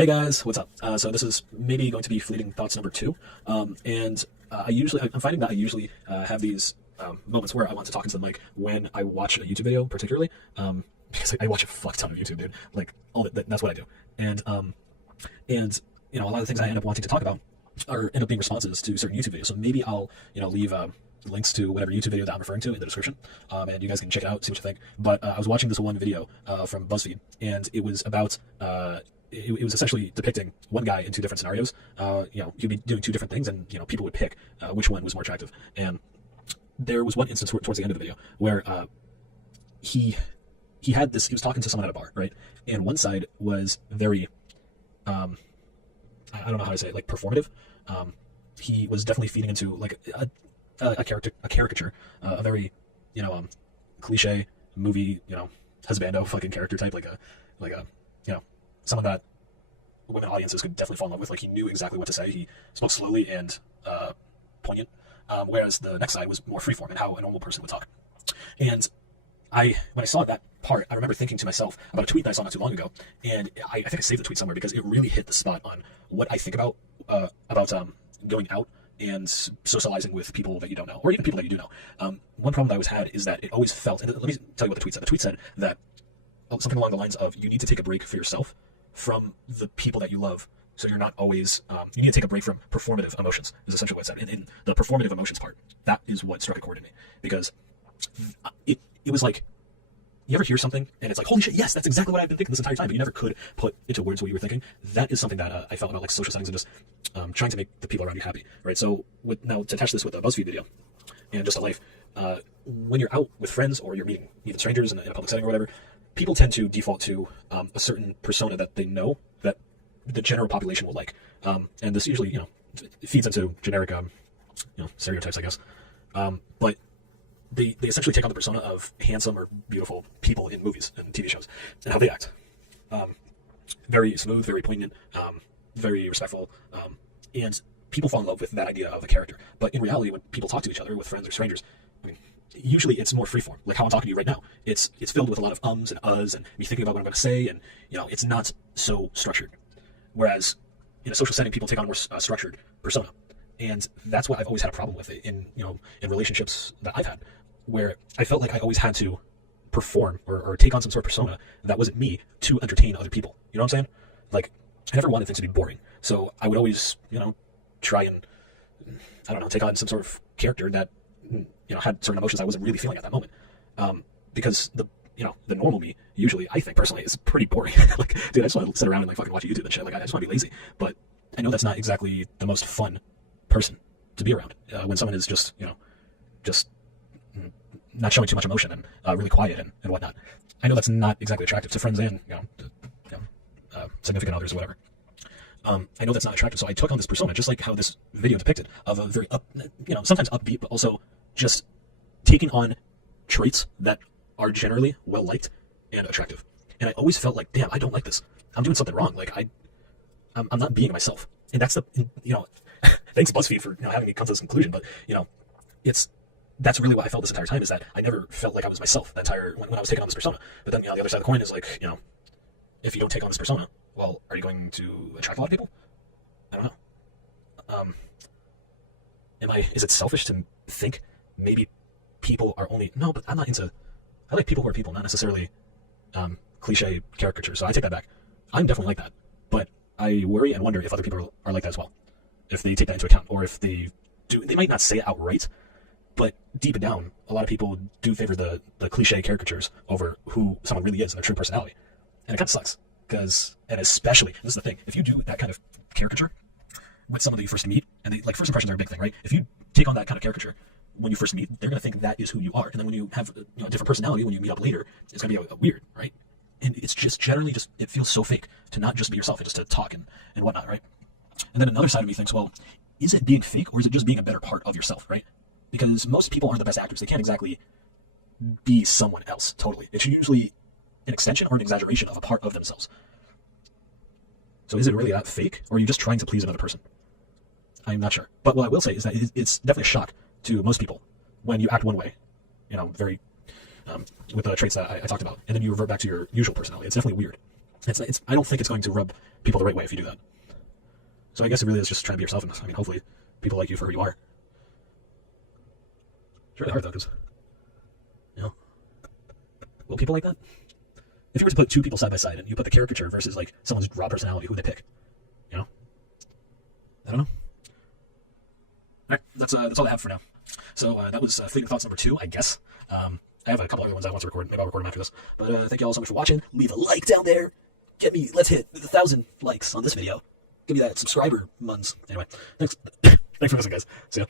Hey guys, what's up? So this is maybe going to be fleeting thoughts number two, and I'm finding that I usually have these moments where I want to talk into the mic when I watch a YouTube video, particularly because I watch a fuck ton of YouTube, dude. Like that's what I do, and a lot of the things I end up wanting to talk about end up being responses to certain YouTube videos. So maybe I'll leave links to whatever YouTube video that I'm referring to in the description, and you guys can check it out, see what you think. But I was watching this one video from BuzzFeed, and it was about. It was essentially depicting one guy in two different scenarios. He'd be doing two different things, and people would pick which one was more attractive. And there was one instance towards the end of the video where he had this. He was talking to someone at a bar, right? And one side was very, I don't know how to say it, like performative. He was definitely feeding into like a caricature, a very cliche movie husbando fucking character type, like a someone that women audiences could definitely fall in love with. Like, he knew exactly what to say. He spoke slowly and poignant, whereas the next side was more freeform and how a normal person would talk. And when I saw that part, I remember thinking to myself about a tweet that I saw not too long ago, and I think I saved the tweet somewhere because it really hit the spot on what I think about going out and socializing with people that you don't know, or even people that you do know. One problem that I always had is that it always felt, and let me tell you what the tweet said. The tweet said that something along the lines of, you need to take a break for yourself from the people that you love, so you're not always, you need to take a break from performative emotions, is essentially what it said. In the performative emotions part, that is what struck a chord in me, because it was like, you ever hear something and it's like, holy shit, yes, that's exactly what I've been thinking this entire time, but you never could put into words what you were thinking. That is something that I felt about like social settings and just trying to make the people around you happy, right? So now to attach this with a BuzzFeed video and just a life, when you're out with friends or you're meeting even strangers in a public setting or whatever, people tend to default to a certain persona that they know that the general population will like. And this usually, it feeds into generic, stereotypes, I guess. But they essentially take on the persona of handsome or beautiful people in movies and TV shows and how they act. Very smooth, very poignant, very respectful. And people fall in love with that idea of a character. But in reality, when people talk to each other with friends or strangers, usually it's more freeform, like how I'm talking to you right now. It's filled with a lot of ums and uhs and me thinking about what I'm going to say, and it's not so structured. Whereas in a social setting, people take on a more structured persona, and that's what I've always had a problem with in relationships that I've had, where I felt like I always had to perform or take on some sort of persona that wasn't me to entertain other people. You know what I'm saying? Like, I never wanted things to be boring, so I would always try and take on some sort of character that had certain emotions I wasn't really feeling at that moment. Because the normal me, usually, I think personally, is pretty boring. Like, dude, I just want to sit around and like fucking watch YouTube and shit. Like, I just want to be lazy. But I know that's not exactly the most fun person to be around. When someone is just not showing too much emotion and really quiet and whatnot. I know that's not exactly attractive to friends and significant others or whatever. I know that's not attractive, so I took on this persona, just like how this video depicted, of a very sometimes upbeat, but also just taking on traits that are generally well liked and attractive. And I always felt like, damn, I don't like this. I'm doing something wrong. Like I'm not being myself. And that's the thanks BuzzFeed for having me come to this conclusion. But that's really what I felt this entire time, is that I never felt like I was myself the entire when I was taking on this persona. But then the other side of the coin is like, if you don't take on this persona, well, are you going to attract a lot of people? I don't know. Is it selfish to think maybe people are only, no, but I like people who are people, not necessarily cliche caricatures, so I take that back. I'm definitely like that, but I worry and wonder if other people are like that as well, if they take that into account, or if they do. They might not say it outright, but deep down, a lot of people do favor the cliche caricatures over who someone really is, their true personality, and it kind of sucks, and especially, this is the thing, if you do that kind of caricature with someone that you first meet, and first impressions are a big thing, right? If you take on that kind of caricature when you first meet, they're going to think that is who you are. And then when you have a different personality, when you meet up later, it's going to be a weird, right? And it's just generally it feels so fake to not just be yourself and just to talk and whatnot, right? And then another side of me thinks, well, is it being fake, or is it just being a better part of yourself, right? Because most people aren't the best actors. They can't exactly be someone else totally. It's usually an extension or an exaggeration of a part of themselves. So is it really that fake, or are you just trying to please another person? I'm not sure. But what I will say is that it's definitely a shock to most people when you act one way, very with the traits that I talked about, and then you revert back to your usual personality. It's definitely weird. I don't think it's going to rub people the right way if you do that. So I guess it really is just trying to be yourself, and I mean, hopefully people like you for who you are. It's really hard though, because, you know, will people like that? If you were to put two people side by side and you put the caricature versus like someone's raw personality, who would they pick? You know, I don't know. All right, that's all I have for now. So that was Fleeting Thoughts number 2, I guess. I have a couple other ones I want to record. Maybe I'll record them after this. But thank you all so much for watching. Leave a like down there. Let's hit 1,000 likes on this video. Give me that subscriber months. Anyway, thanks. Thanks for listening, guys. See ya.